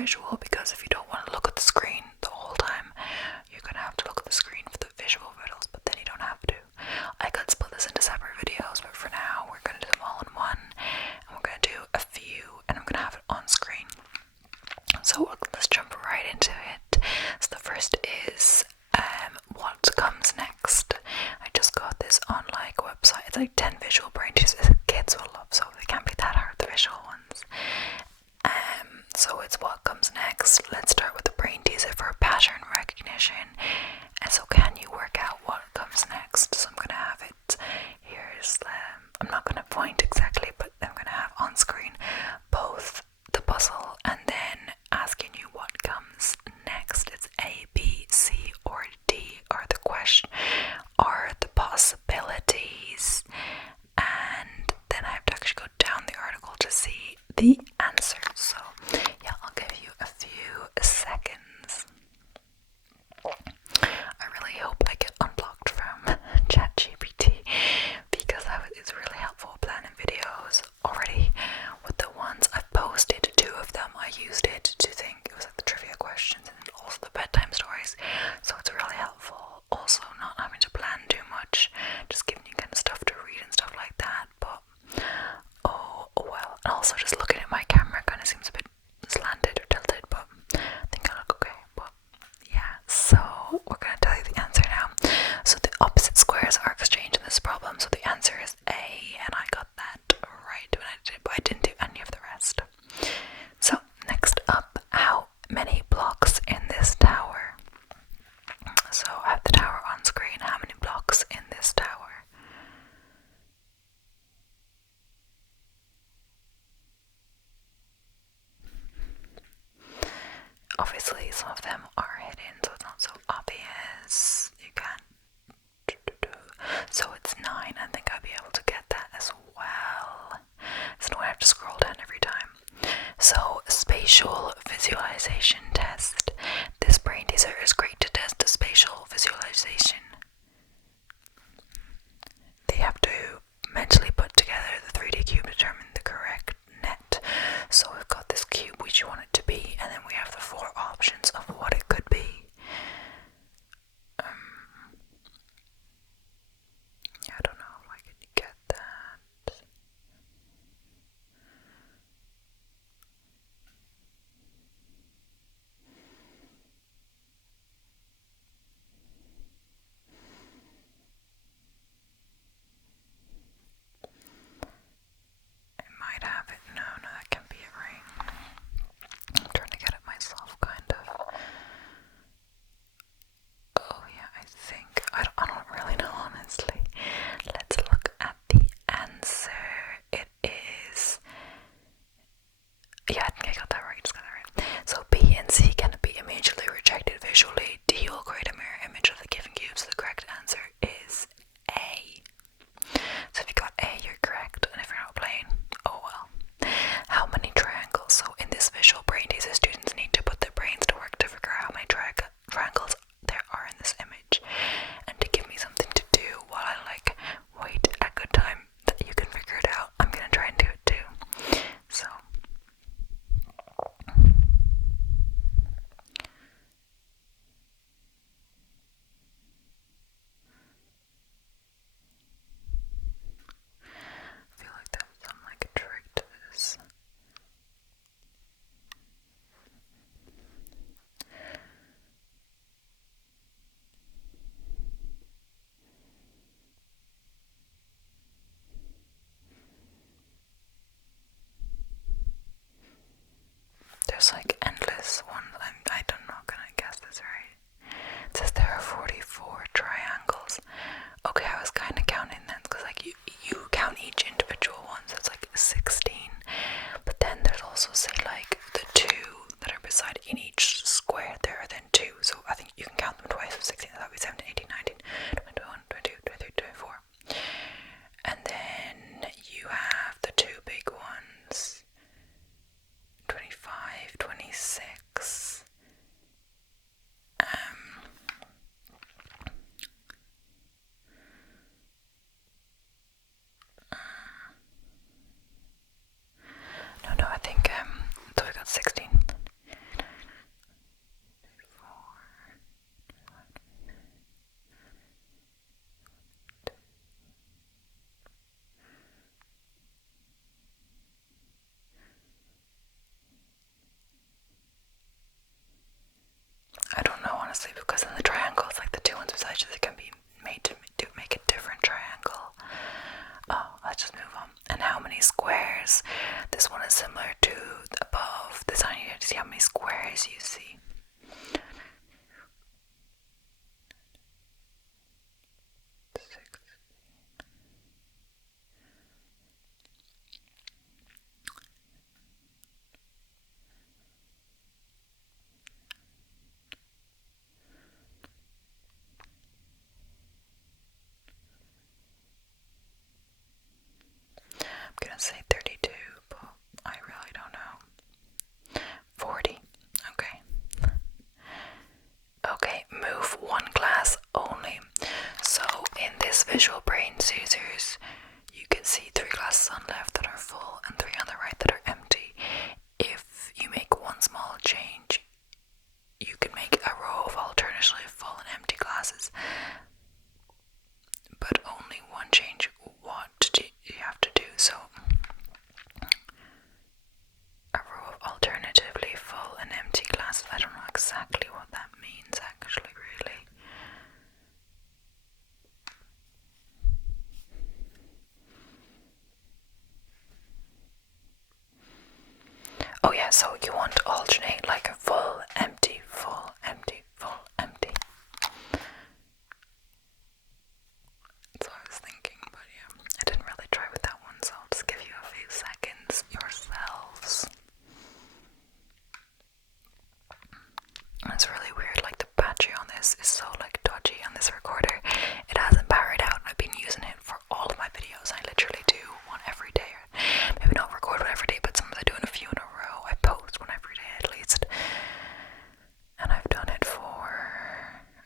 visual, because if you don't want to look at the screen the whole time, you're going to have to look at the screen for the visual riddles, but then you don't have to. I could split this into separate videos, but for now we're going to do them all in one, and we're going to do a few, and I'm going to have it on screen. So let's jump right into it. So the first is what comes next. I just got this on like a website. It's like 10 visual brain teasers kids will love, so they can't be that hard, the visual ones. So it's what comes next. Let's start with the brain teaser for pattern recognition. And so can you work out what comes next? So I'm going to have it, here's I'm not going to point exactly, but I'm going to have on screen both the puzzle and then asking you what comes next. It's A, B, C, or D are the question, are the possibilities, and then I have to actually go down the article to see the answer. So yeah, I'll give you a few seconds. I really hope I get unblocked from ChatGPT, because it's really helpful planning videos already. With the ones I've posted, 2 of them I used it to think. It was like the trivia questions and also the bedtime stories, so it's really helpful. Also not having to plan too much, just giving you kind of stuff to read and stuff like that. But oh well, and also just looking at my camera kind of seems a bit slanted or tilted, but I think I look okay. But yeah, so we're going to tell you the answer now. So the opposite squares are exchanged in this problem, so the answer is A, and I got that right when I did it, but I didn't do any of the rest. So next up, how many blocks in this tower? So I have the tower on screen. How many blocks in this tower? Obviously some of them are hidden, so it's not so obvious. You can't. So it's 9. I think I'll be able to get that as well. So I have to scroll down every time. So spatial visualization test. This brain teaser is great to test the spatial visualization. They have to mentally put together the 3D cube to determine the correct net. So we've got this cube which you want it to be, and then we have the 4 options of what it could be. I don't know if I can get that. I might have it. No, that can't be it, right? I'm trying to get it myself, kind of. Oh yeah, I think. I don't really know, honestly. Let's look at the answer. It is... Yeah, I think I got that right. Just got that right. So B and C can be immediately rejected visually. D will create a mirror image of the given cube, so the correct answer is A. So if you got A, you're correct, and if you're not playing, oh well. How many triangles? So in this visual brain teaser, students need to put their brains to work to figure out how many triangles there are in this image, and to give me something to do while I wait a good time that you can figure it out. I'm gonna try and do it too. So I feel like there's some a trick to this. There's endless ones. I don't know, gonna guess this right. It says there are 44 triangles. Okay, I was kind of counting them because you count each individual one, so it's 16. But then there's also say the 2 that are beside in each square. There are then 2, so I think you can count them twice. So 16, that would be 17, 18, 19, 21, 22, 23, 24. And then you have the 2 big ones. 25, 26, and many squares. This one is similar to above. This I need to see how many squares you see. I'm gonna say 32, but I really don't know. 40. Okay. Okay, move one glass only. So in this visual brain scissors, you can see 3 glasses on left that are full and 3 on the right that are empty. If you make one small change, you can make a row of alternately full and empty glasses. But only one change. What do you have to do? So a row of alternatively full and empty glasses. I don't know exactly what that means actually, really. Oh yeah, so you want to alternate like a full, empty, full, empty, full, empty. That's what I was thinking, but yeah, I didn't really try with that one, so I'll just give you a few seconds yourselves. And it's really weird, like the battery on this is so like dodgy on this recorder. It hasn't powered out and I've been using it for all of my videos. I literally do one every day. Maybe not record one every day, but sometimes I do a few in a row. I post one every day at least. And I've done it for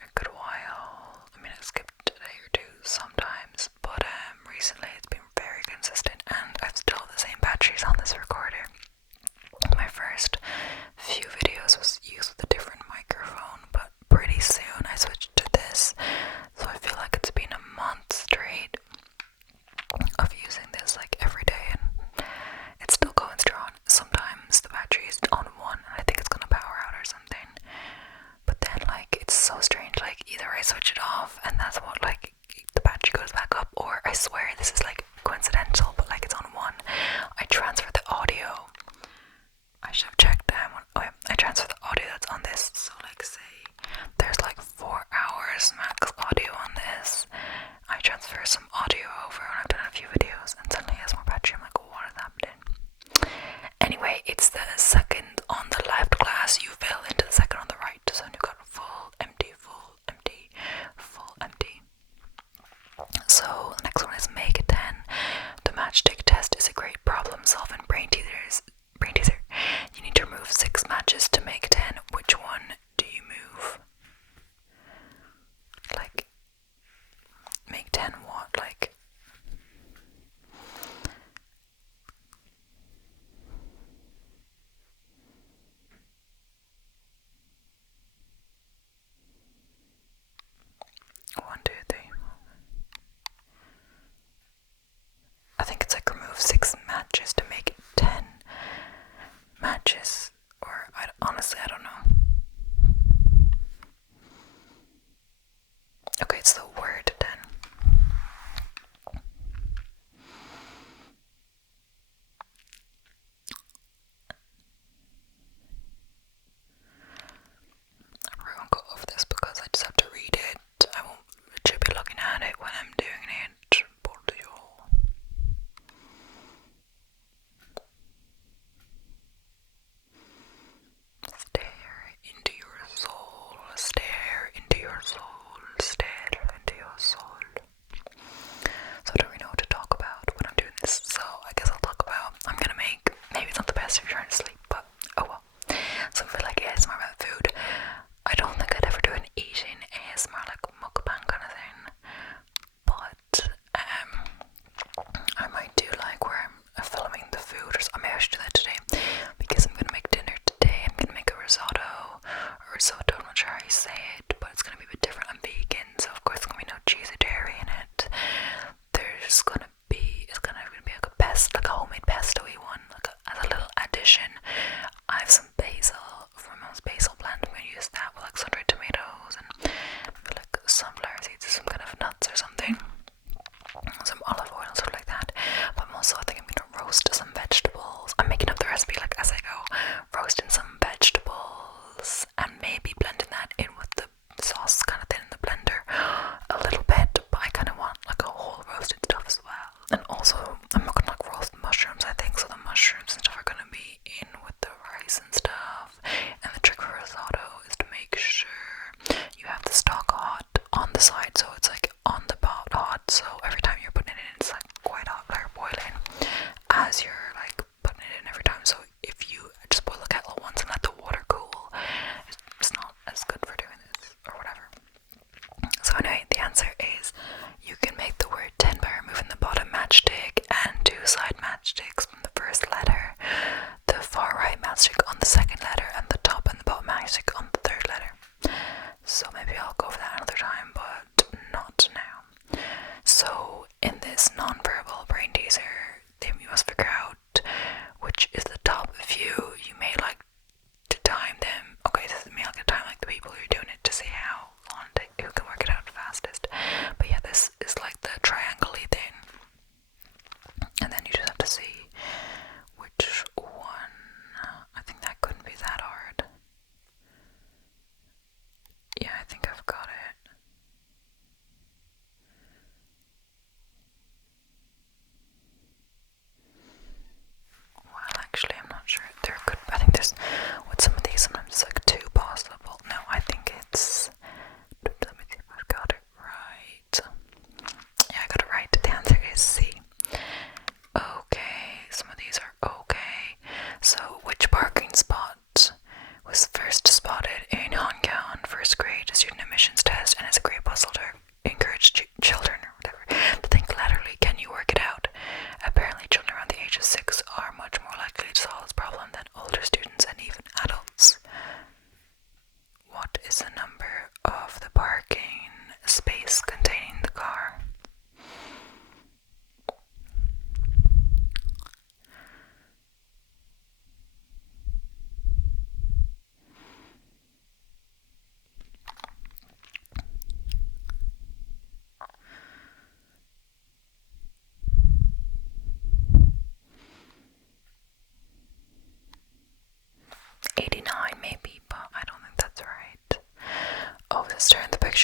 a good while. I mean, I skipped a day or two sometimes, but recently it's been very consistent and I've still the same batteries on this recorder. My first few videos was used with a different microphone, but pretty soon I switched to this, so I feel like it's been a month straight of using this like every day and it's still going strong. Sometimes the battery is on 1 and I think it's gonna power out or something, but then like it's so strange, like either I switch it off and that's what like the battery goes back up, or I swear this is like coincidental, but like it's on 1. I transfer the audio. I should have checked I transfer the audio that's on this, so like say there's like 4 hours max audio on this. I transfer some audio over when I've done a few videos and suddenly it has more battery. I'm like, what is happening? Anyway, it's the second on the left glass you fill into the second on the right. So you've got full, empty, full, empty, full, empty. So the next one is make 10. The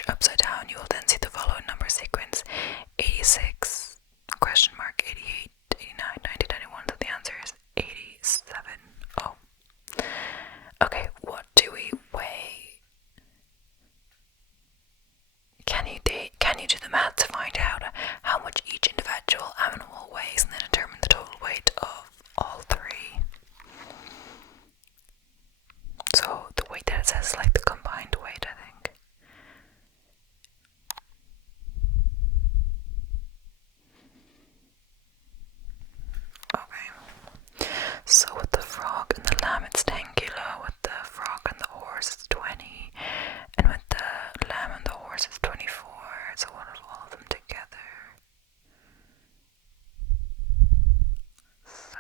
page upside down, you will then see the following number sequence: 86, question mark, 88, 89, 90, 91. So the answer is 87. Oh. Okay, what do we weigh? Can you do the math to find out how much each individual animal weighs and then determine the total weight of all three? So the weight that it says is like the combined weight, I think. Okay. So with the frog and the lamb it's 10 kilo, with the frog and the horse it's 20, and with the lamb and the horse it's 24. So what are all of them together? So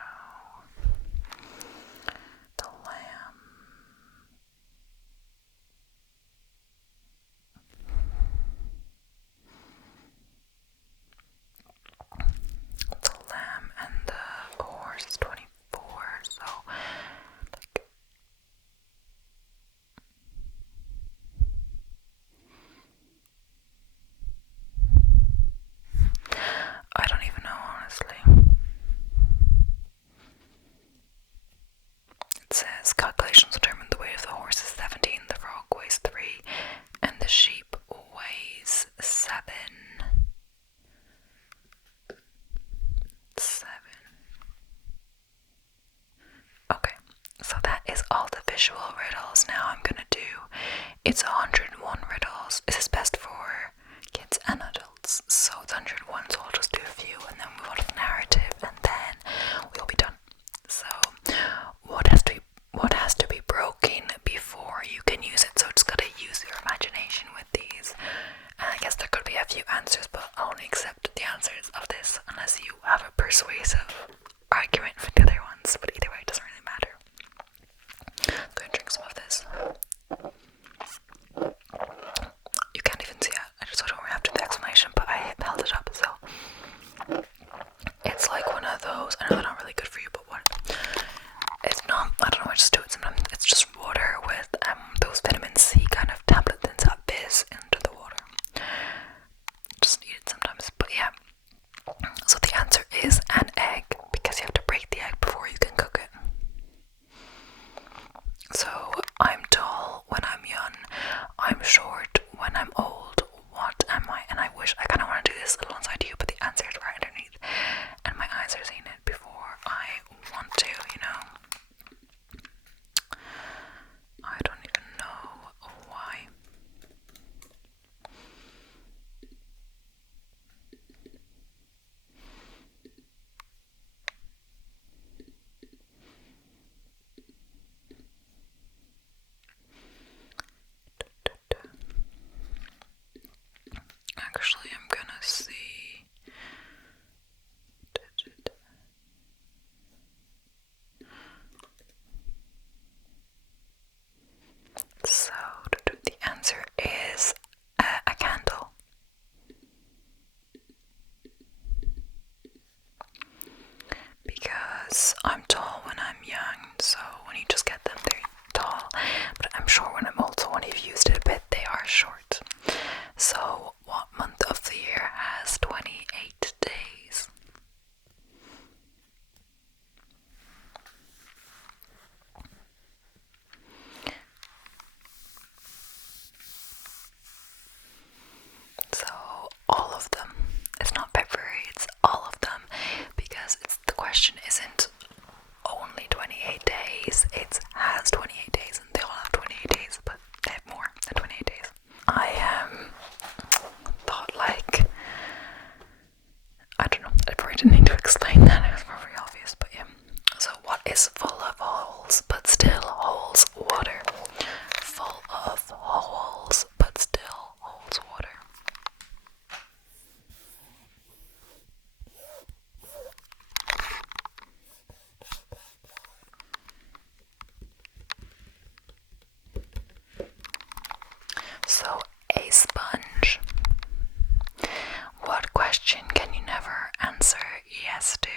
the lamb, and the horse is 24. So like, I don't even know, honestly. It says calculations determine the weight of the horse is 17, the frog weighs 3, and the sheep weighs 7. Okay, so that is all the visual riddles. Now I'm gonna do, it's 101 riddles. This is best for kids and adults, so it's 101, so I'll just do a few and then move on to the narrative and then we'll be done. So what has to be broken before you can use it? So just gotta use your imagination with these. And I guess there could be a few answers, but I'll only accept the answers of this unless you have a persuasive argument for the other ones. But either way, it doesn't really matter. I'm going to drink some of this. You can't even see it. I just don't really have to do the explanation, but I held it up, so it's like one of those. I know they're not really good for you, but what? It's not. I don't know. I just do it sometimes. It's just water with those vitamin C kind of tablet things that fizz into the water. Just eat it sometimes, but yeah. So the answer is an egg, because you have to break the egg before you can cook it. So I'm tall when I'm young, I'm short when I'm old. What am I? And I wish I kind of want to do this alongside you, but the answer is right underneath, and my eyes are seeing it before I want to. I don't even know why. Actually, I'm gonna see. So the answer is a candle. Because I'm tall when I'm young, so when you just get them, they're tall. But I'm sure when I'm old, so when you've used it a bit, they are short. So what month of the year has 28 days? So all of them. It's not February, it's all of them, because the question isn't only 28 days, it has 28 days, and they all have 28 days, but they have more than 28 days. I thought, like, I don't know, I probably didn't need to explain that, it was probably obvious, but yeah. So what is full of holes but still holds water? Full of holes but still holds water. So, a sponge. What question can you never answer yes to?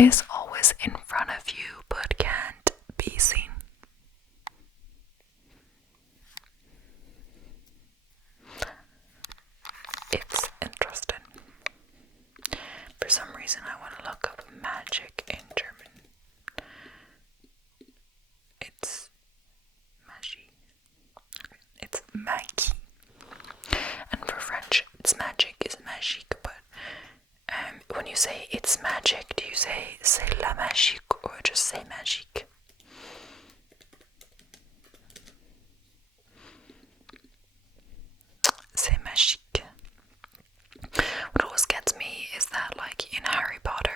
is always in front of you but can't be seen? It's interesting. For some reason, I want to look up magic in German. It's Magie. It's Magie. And for French, it's magic, is magique. But when you say it's magic, do you say c'est la magique or just say magique? C'est magique. What always gets me is that, like in Harry Potter,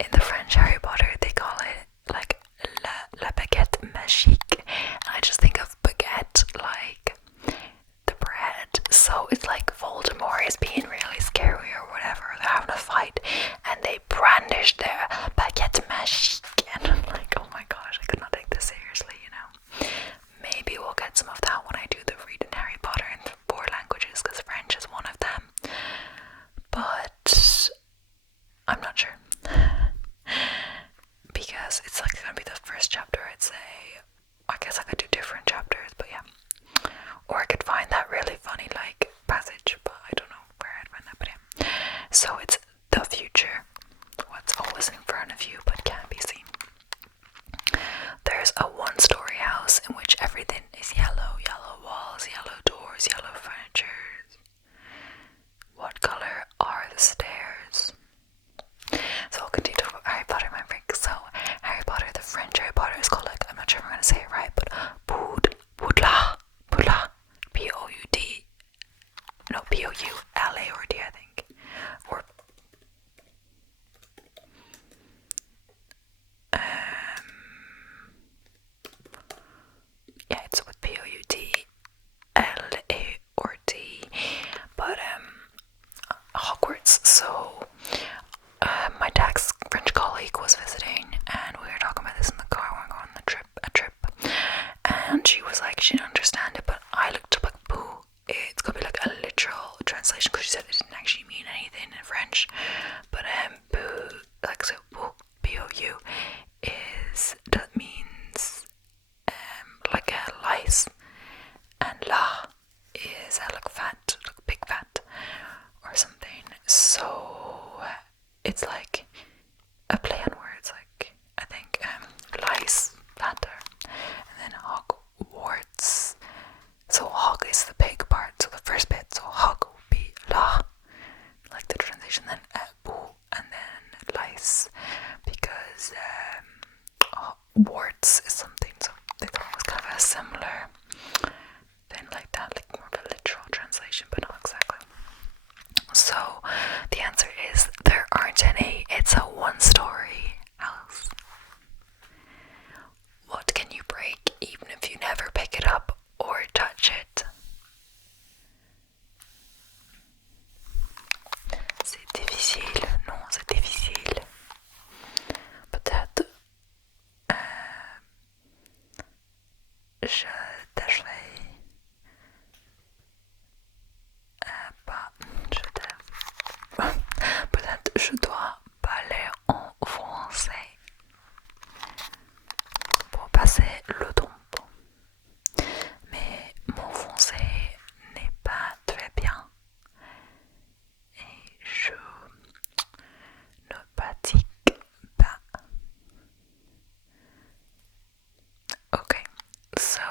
in the French Harry Potter, they call it like la baguette magique. And I just think of baguette like the bread. So it's like Voldemort is being really scary or whatever. They're having a fight and they brandish their baguette magique. And I'm like, oh my gosh, I could not take this seriously, you know. Maybe we'll get some of that when I do the read in Harry Potter in 4 languages, because French is one of them. But I'm not sure. Because it's like gonna be the first chapter, I'd say. I guess I could do different chapters, but yeah. Or I could find that really funny like passage, but I don't know where I'd find that, but yeah. So it's the future. What's always in front of you but can't be seen. There's a 1-story house in which everything is yellow. Yellow walls, yellow doors, yellow furniture. What color are the stairs? So I'll continue to talk about Harry Potter, my friend. So Harry Potter, the French Harry Potter is called, like, I'm not sure if I'm gonna say it right, but Poudlard, P-O-U-D, no, P-O-U-L-A or D, I think, or yeah, it's with P-O-U-D-L-A or D, but Hogwarts. So my dad's French colleague was visiting, and we were talking about this in the car when we were on a trip, and she was like, she didn't understand it, but I looked up like boo. It's gonna be like a literal translation, because she said it didn't actually mean anything in French, but boo, like, so boo, B-O-U that means like a lice, and la is like fat, like big fat or something. So it's like a play on words, like, I think lice, fatter, and then Hogwarts. So hog is the big part, so the first bit, so hog would be la, like the translation, then boo, and then lice, because warts is something, so they thought it was kind of a similar thing like that, like more of a literal translation, but not exactly. So the answer is there aren't any. It's a 1-story house. What can you break even if you never pick it up or touch it? C'est difficile. Non, c'est difficile. Peut-être je tâcherai pas. Peut-être je dois parler en français pour passer le temps. Mais mon français n'est pas très bien et je ne pratique pas. Okay, so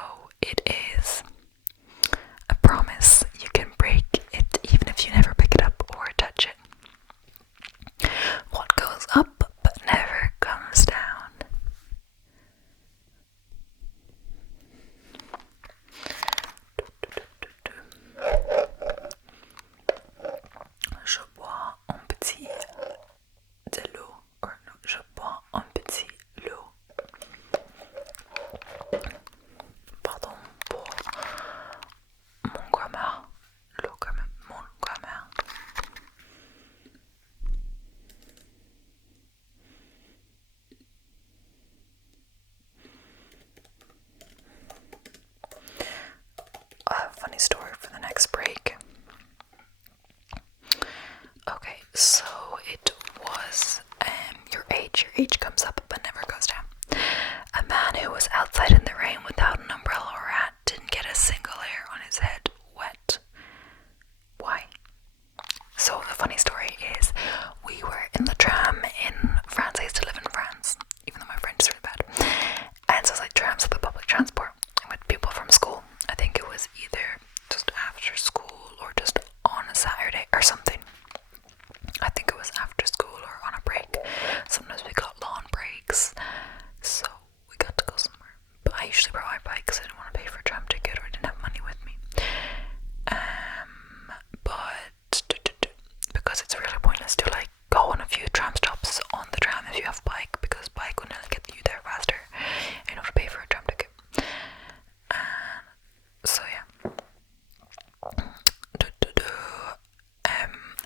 usually brought my bike because I didn't want to pay for a tram ticket or I didn't have money with me. But because it's really pointless to like go on a few tram stops on the tram if you have a bike, because bike will nearly get you there faster and you don't have to pay for a tram ticket. So yeah.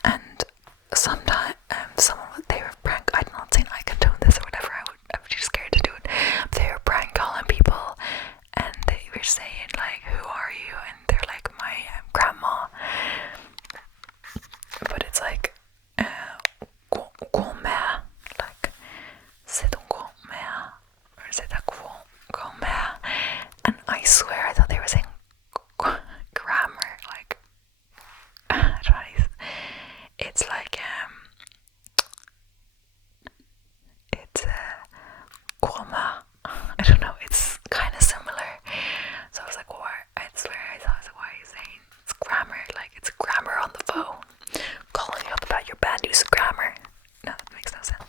And sometimes they were prank. I'm not saying I condone this or whatever. I'm just scared to do it. But they were prank calling people, and they were saying like, "Who are you?" And they're like, "My grandma." But it's like, grand-mère, like, c'est ton grand-mère, or c'est ta grand-mère. And I swear I thought they were saying grammar, like, I don't know, it's like, it's grandma, I don't know, it's kind of similar. So I was like, what? I swear I thought, why are you saying it's grammar? Like, it's grammar on the phone, calling you up about your bad news of grammar. No, that makes no sense.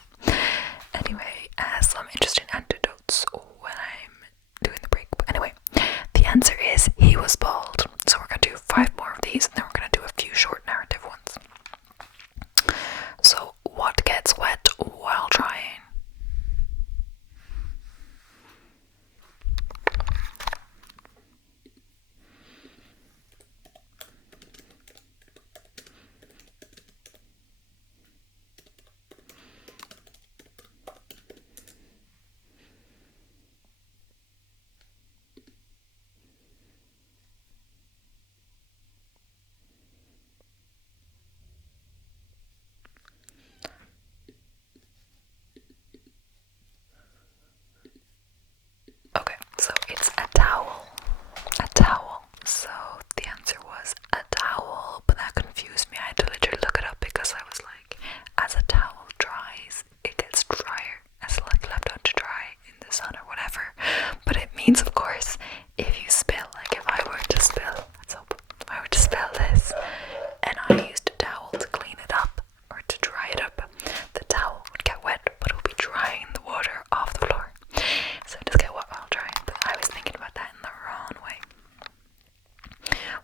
Anyway, some interesting anecdotes when I'm doing the break. But anyway, the answer is he was bald. So we're going to do 5 more of these, and then we're going to do a few short narrative ones. So, what gets wet while drying? Okay, so it's a towel. A towel. So the answer was a towel, but that confused me. I had to literally look it up because I was like, as a towel dries, it gets drier. As like left out to dry in the sun or whatever. But it means, of course, if you spill, like if I were to spill, let's hope, if I were to spill this and I used a towel to clean it up or to dry it up, the towel would get wet, but it would be drying the water off the floor. So it does get wet while drying, but I was thinking about that in the wrong way.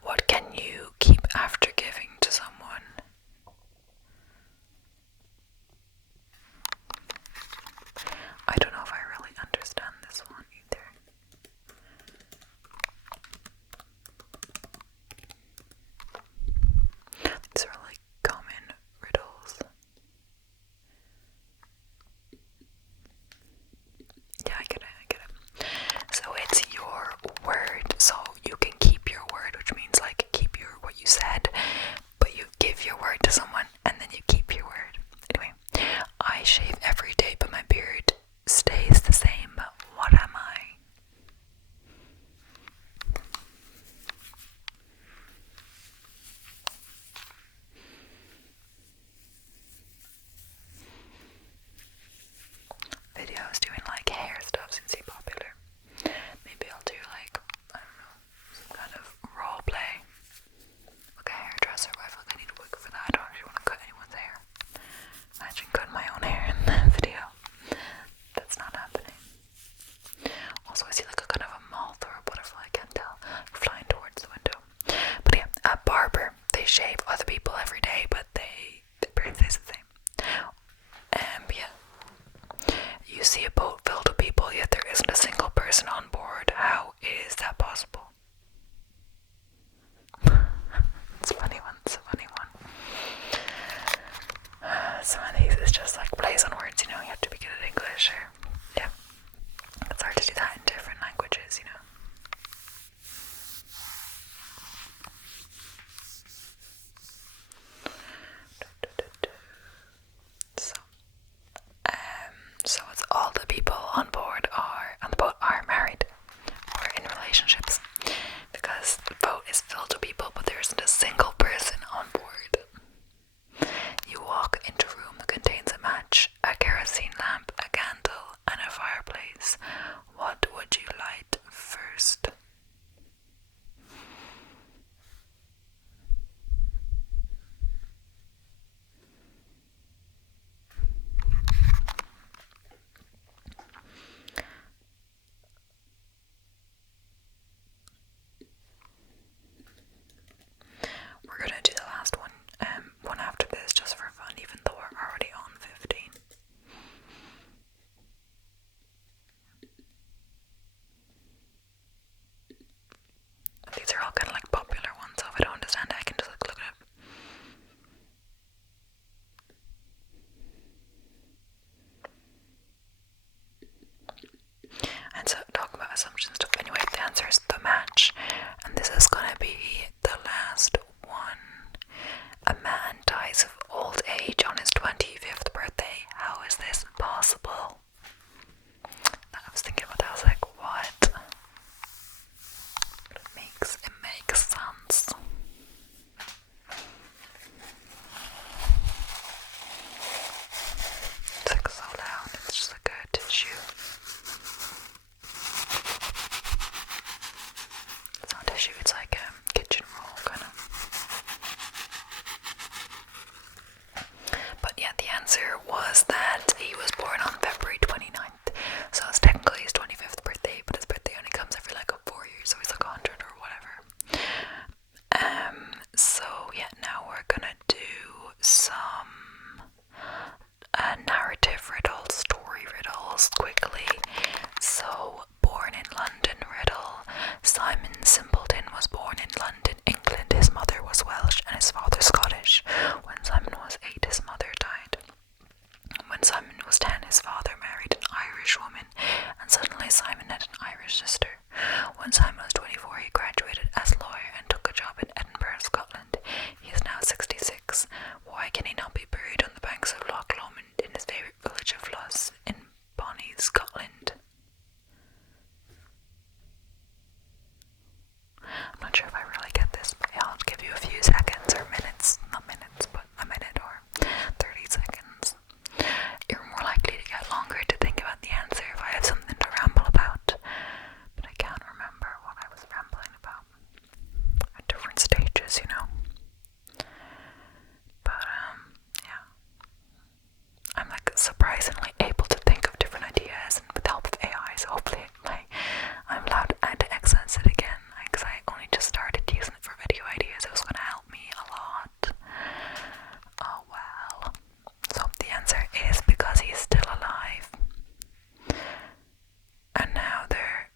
What can you keep after giving to someone? I don't know if I really understand this one either. These are like common riddles. Yeah, I get it. So it's your word. So you can keep your word, which means like keep what you said, but you give your word to someone and then you keep your word. Anyway, I shave every day, but my beard stays the same. But what am I? Videos doing like hair stuff seems to be popular. Maybe I'll do like, I don't know, some kind of role play. Like a hairdresser, but I feel like I need a wig for that. I don't actually want to cut anyone's hair. Imagine cutting my own hair in that video. That's not happening. Also, I see like a kind of a moth or a butterfly, I can't tell, flying towards the window. But yeah, a barber, they shave other people every day, but their beard stays the same. Yeah. You see a boat filled with people, yet there isn't a single person on board. How is that possible? It's a funny one. Some of these is just like plays on words, you know, you have to be good at English, or yeah. It's hard to do that in different languages, you know. So it's all the people on the boat are married or in relationships, because the boat is filled with people, but there isn't a single person on board. You walk into a room that contains a match, a kerosene lamp, a candle, and a fireplace. What would you light first? floors the match. And this is gonna be the last one. A man dies of old age on his 25th birthday. How is this possible? I was thinking about that. I was like, what? It makes sense. It's like so loud. It's just like a tissue. It's not tissue. It's like a kitchen roll kind of. But yeah, the answer was that he was born on February 29th. So it's technically his 25th birthday, but his birthday only comes every like 4 years, so he's like 100 or whatever. So yeah, now we're gonna do some narrative riddles, story riddles quickly. So, born in London riddle. Simon Simpleton was born in London, England. His mother was Welsh and his father Scottish. When Simon was 8, his mother died. When Simon was 10, his father married an Irish woman, and suddenly Simon had an Irish sister. When Simon was 24, he graduated as a lawyer and took a job in Edinburgh, Scotland. He is now 66. Why can he not be buried on the banks of Loch Lomond in his favourite village of Luss in Bonnie, Scotland? I'm not sure if I really get this, but I'll give you a few seconds or minutes, not minutes, but a minute or 30 seconds. You're more likely to get longer to think about the answer if I have something to ramble about, but I can't remember what I was rambling about at different stages, you know. But yeah, I'm like surprisingly able to think of different ideas, and with the help of AI, so hopefully I'm allowed to add to access it again, because I only just started using it for video ideas. It was going to help me a lot. Oh well. So the answer is because he's still alive. And now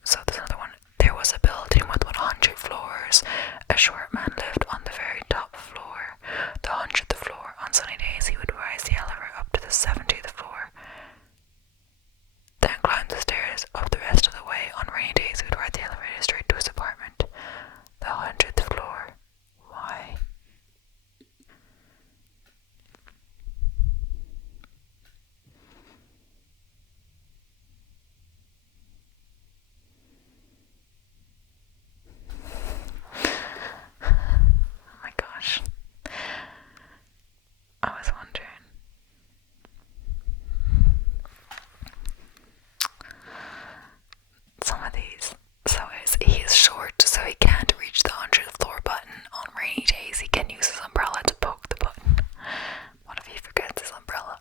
so there's another one. There was a building with 100 floors. A short man lived on the very top floor. The 100th floor. On sunny days he would rise the elevator up to the 70th floor. Then climb the stairs up the rest of the way. On rainy days he would ride the elevator straight to his apartment. The 100th floor. Why? Oh my gosh. I was wondering. Some of these. So he is short, so he can't reach the 100th floor button. On rainy days, he can use his umbrella to poke the button. What if he forgets his umbrella?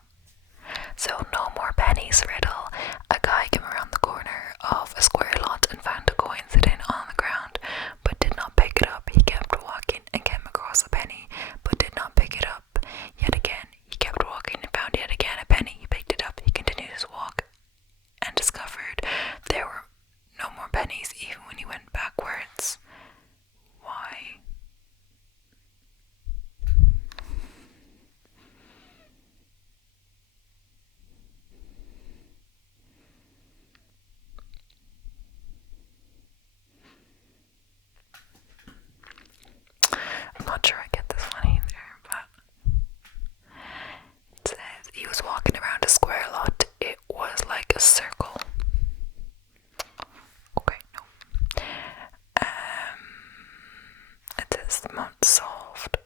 So, no more pennies riddle. A guy came around the corner of a square lot and found a coin sitting on the ground, but did not pick it up. He kept walking and came across a penny, but did not pick it up. Yet again, he kept walking and found yet again a penny. He picked it up. He continued his walk and discovered there were no more pennies even when he went backwards. Why? I'm not sure I get this one either, but it says he was walking around a square lot. It was like a circle. Okay, no. It says not solved.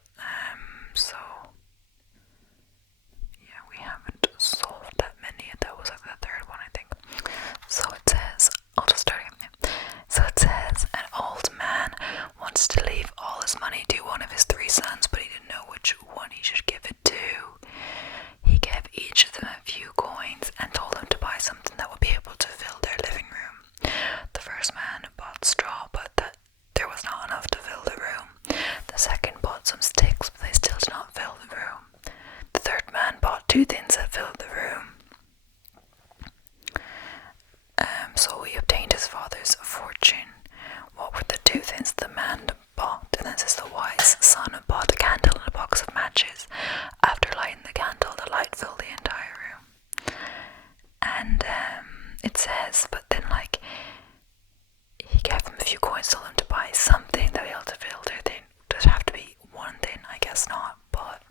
So yeah, we haven't solved that many. That was like the third one, I think. So it says, I'll just start again. Yeah. So it says, an old man wants to leave all his money to one of his 3 sons, but he didn't know which one he should give it to. He gave each of them a few coins and told them to buy something that would be able to fill their living room. The first man bought straw, but there was not enough to fill the room. The second bought some sticks, but they still did not fill the room. The third man bought 2 things that filled the room. So he obtained his father's fortune. What were the 2 things the man bought? And this is the wise son bought a candle and a box of matches. After lighting the candle, the light filled the entire room. And it says, but then he gave him a few coins always tell them to buy something to be able to fill their thing. Does it have to be one thing? I guess not, but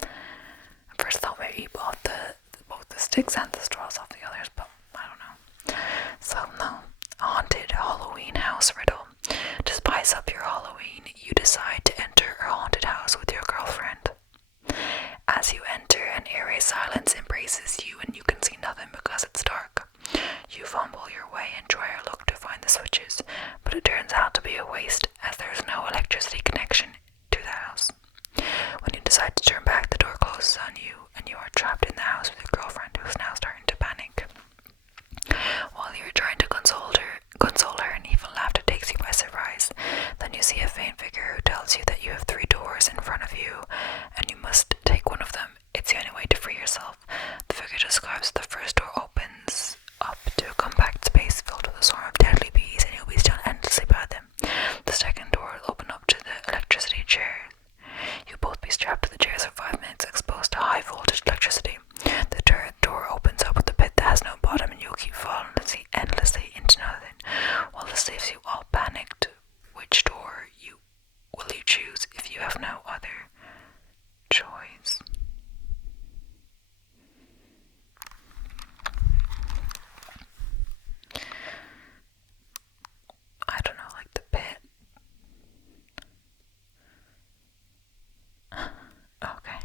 at first I thought maybe you bought both the sticks and the straws off the others, but I don't know. So no, haunted Halloween house riddle. To spice up your Halloween, you decide to enter a haunted house with your girlfriend. As you enter, an eerie silence embraces you and you can see nothing because it's dark. You fumble your way and try your luck to find the switches, but it turns out to be a waste as there is no electricity connection to the house. When you decide to turn back, the door closes on you and you are trapped in the house with your girlfriend, who is now starting to panic. While you are trying to console her, an evil laughter takes you by surprise. Then you see a faint figure who tells you that you have 3 doors in front of you and you must take one of them. It's the only way to free yourself. The figure describes the first door opens up to a compact space filled with a swarm of deadly bees and you'll be stung endlessly by them. The second door will open up to the electricity chairs. You'll both be strapped to the chairs for 5 minutes, exposed to high voltage electricity. The third door opens up with a pit that has no bottom and you'll keep falling endlessly into nothing. While this leaves you all panicked, which door will you choose if you have no other choice? I don't know, like the pit. Okay.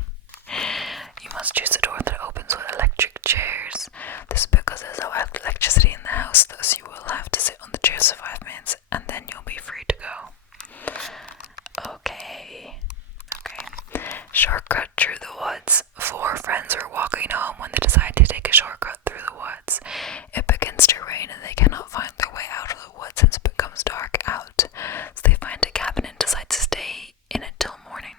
You must choose the door that opens with electric chairs. This is because there's no electricity in the house, thus you will have to sit on the chairs for 5 minutes and then you'll be free to go. Okay. Shortcut through the woods. 4 friends were walking home when they decide to take a shortcut through the woods. It begins to rain and they cannot find their way out of the woods since it becomes dark out. So they find a cabin and decide to stay in it till morning.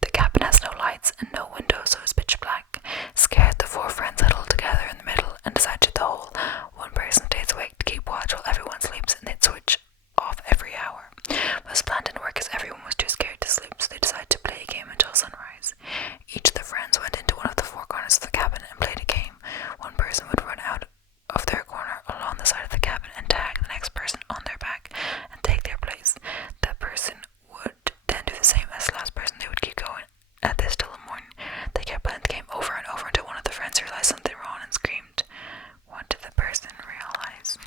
The cabin has no lights and no windows, so it's pitch black. Scared, the 4 friends huddle together in the middle and decide to the hole. One person stays awake to keep watch while everyone sleeps and they'd switch off every hour. But this plan didn't work as everyone was too scared to sleep, so they decided to play a game until sunrise. Each of the friends went into one of the 4 corners of the cabin and played a game. One person would run out of their corner along the side of the cabin and tag the next person on their back and take their place. That person would then do the same as the last person. They would keep going at this till the morning. They kept playing the game over and over until one of the friends realized something wrong and screamed. What did the person realize?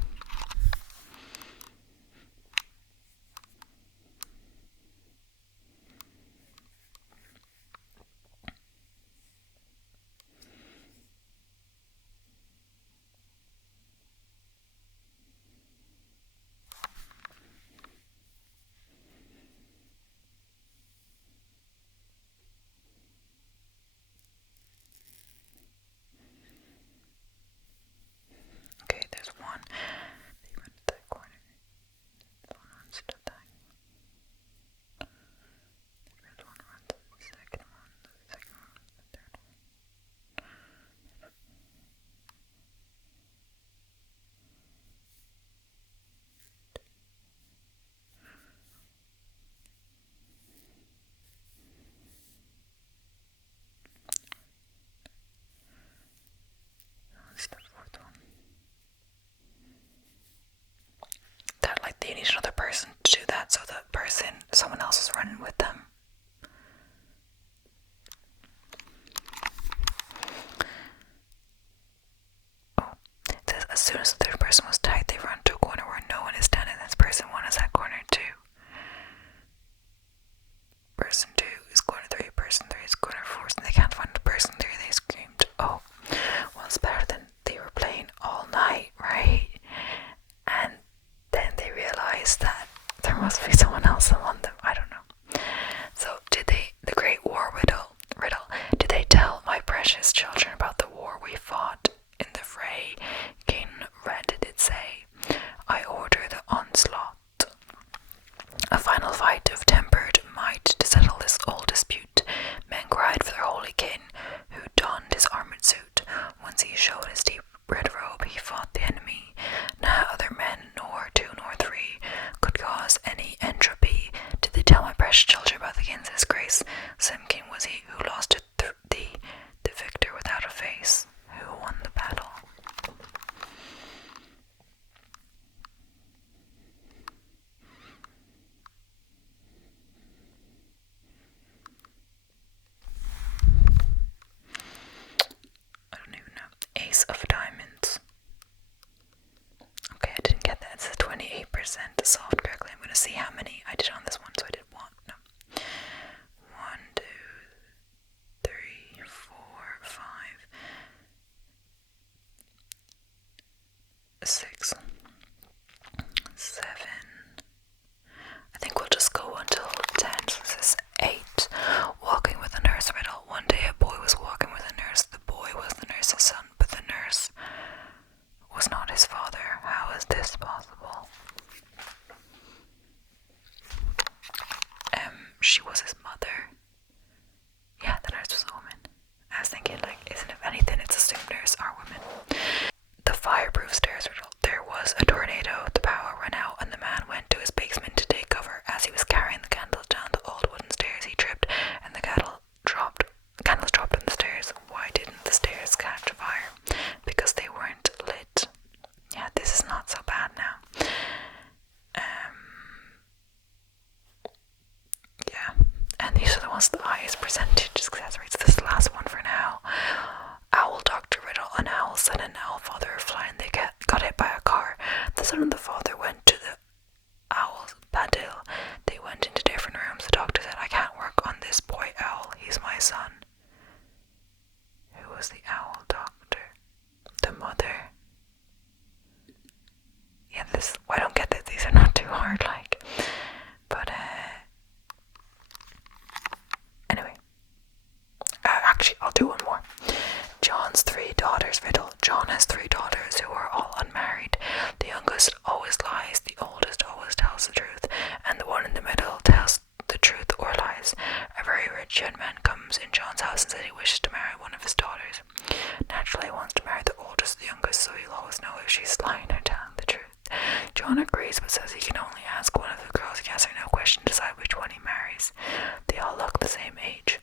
Okay, there's one. They went to that corner. The one runs to that. The red one runs to the second one. The second one runs to the third one. That's the 4th one. That, like, they need another person to do that, so the person, someone else is running with them. Oh, it says as soon as the 3rd person was tagged, they run to a corner where no one is standing. This person 1 is at corner 2. Person 2 is corner 3. Person 3 is corner 4. And they can't find the person 3. They screamed, oh, well, it's better than they were playing all night, right? And then they realized that there must be someone else among them. I don't know. So the Great War riddle, did they tell my precious children about the war we fought in the fray? King Red did say, I order the onslaught. A final fight of tempered might to settle this old dispute. Men cried for their holy king, who donned his armored suit. Once he showed his deep red robe, he fought the enemy. Now other men, nor 2 nor 3, could cause any entropy. counted correctly. I'm going to see how many I did on this one. So I did 1, 2, 3, 4, 5, 6, 7. I think we'll just go until 10. So this is 8. Walking with a nurse riddle. One day a boy was walking with a nurse. The boy was the nurse's son, but the nurse was not his father. How is this possible? She was his mother. Yeah, the nurse was a woman. I was thinking, like, isn't if anything, it's assumed nurse are women. The fireproof stairs riddle. There was a tornado, the power ran out, and the man went to his basement to take cover. As he was carrying the candles down the old wooden stairs, he tripped, and the candles dropped on the stairs. Why didn't the stairs catch fire? Because they weren't lit. Yeah, this is not so bad now. Yeah, and these are the ones, the highest percentage accessories. This is the last one for now. Owl Doctor Riddle. An owl son and an owl father are flying. They got hit by a car. The son and the father went to the owl's padil. They went into different rooms. The doctor said, I can't work on this boy owl. He's my son. Who was the owl doctor? The mother. Yeah, I don't get that these are not too hard, like. But, anyway. Actually, I'll do one more. John's 3 daughters riddle. John has 3 daughters who are all unmarried. The youngest always lies, the oldest always tells the truth, and the one in the middle tells the truth or lies. A very rich young man comes in John's house and says he wishes to marry one of his daughters. Naturally, he wants to marry the oldest, the youngest, so he'll always know if she's lying or telling the truth. John agrees, but says he can only ask one of the girls a yes or no question to decide which one he marries. They all look the same age.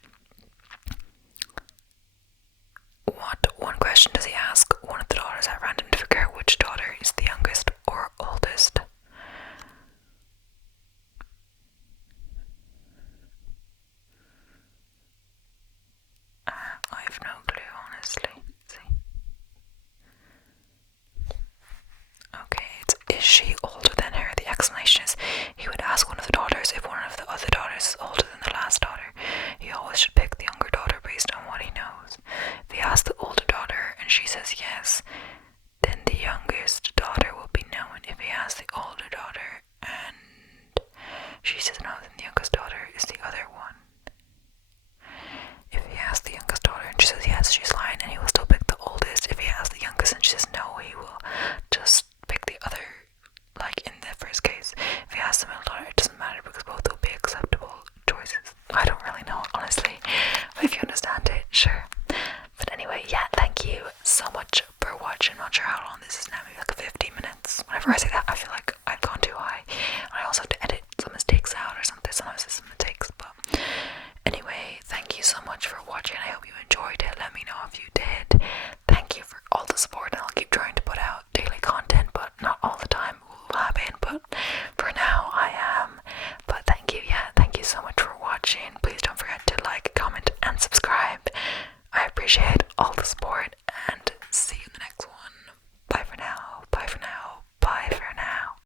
What one question does he ask one of the daughters at random to figure out which daughter is the youngest or oldest? I have no clue, honestly. Let's see. Okay, is she older than her? The explanation is he would ask one of the daughters if one of the other daughters is older than the last daughter. He always should pick the younger daughter based on what he knows. If he asks the older daughter and she says yes, then the youngest daughter will be known. If he asks the older daughter and she says no, then the youngest daughter is the other one. If he asks the youngest daughter and she says yes, she's lying, and he will still pick the oldest. If he asks the youngest and she says no, he will just pick the other, like in the first case. If he asks the middle daughter, it doesn't matter because both will be acceptable choices. I don't really know, honestly, but if you understand it, sure. But anyway, yeah, thank you so much for watching. I'm not sure how long this is now, maybe like 15 minutes. Whenever I say that, I feel like I've gone too high. I also have to edit some mistakes out or something. Sometimes there's some mistakes, but anyway, thank you so much for watching. I hope you enjoyed it. Let me know if you did. Thank you for all the support, and I'll keep trying to put out daily content, but not all the time will happen. But